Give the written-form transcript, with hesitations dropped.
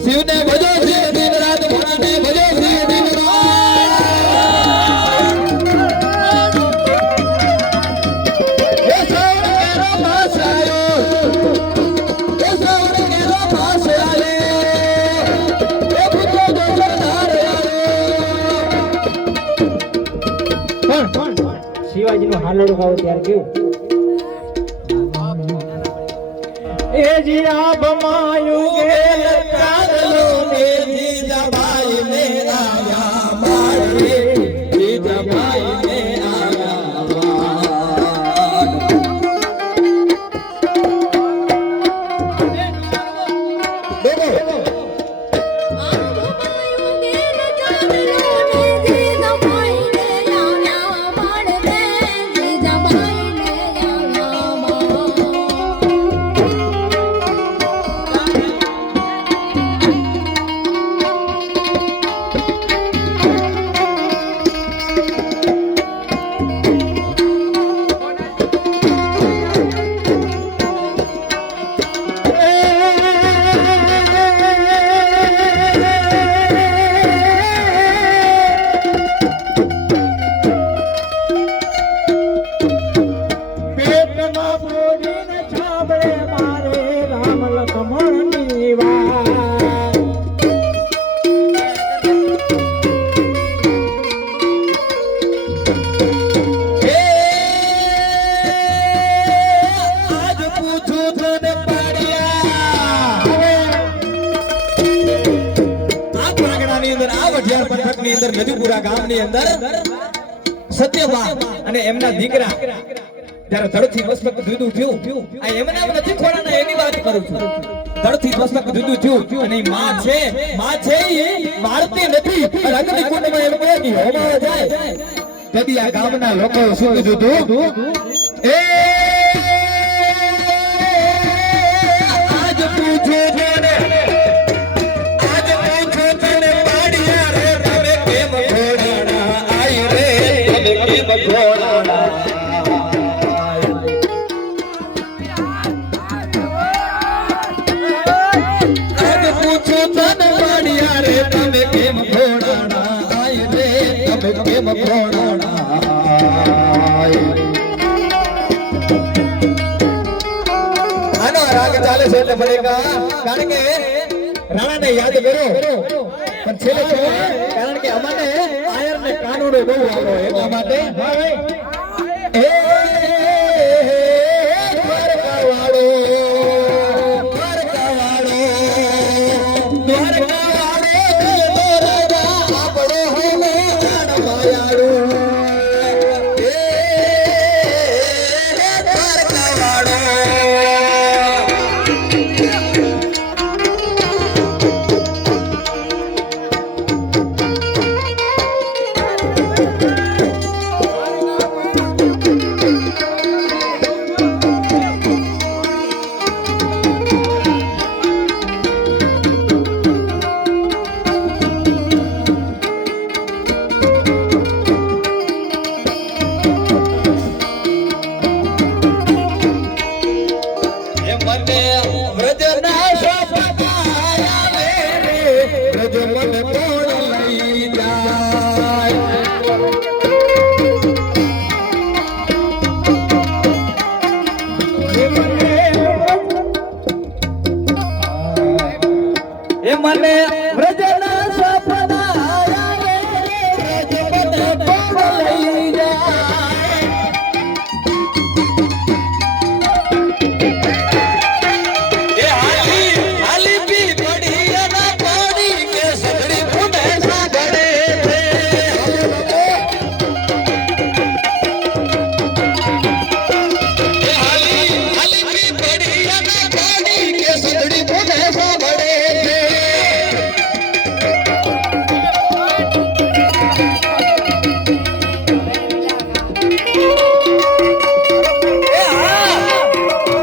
શિવને ભજો શિવ દિન રાત ભોળાને ભજો શિવ દિન શિવાજી નું હાલડું ગાવ ત્યારે કેવું એ જી આબ માયું ગેલ કાદલો ને જી જબાઈ ને આયા મારે જી જબાઈ ને નદીપુરા ગામની અંદર સત્યબા અને એમના દીકરા જ્યારે ધડથી મસ્તક જુદું થયું આ એમના નથી ખોડાના એની વાત કરું છું ધડથી મસ્તક જુદું થયું અને માં છે એ વારતી નથી અગ્નિ કુંડમાં એમ કહે કે હોમાવા જાય તેથી આ ગામના લોકો શું કીધું એ આજ પૂછો જોને આનો રાગ ચાલે છે એટલે મળેગા કારણ કે રાણાને યાદ કર્યો પણ છેલ્લે કારણ કે અમારે આયર ને કાનુડો બહુ આવ્યો એટલા માટે એ દ્વારકા વાળો મને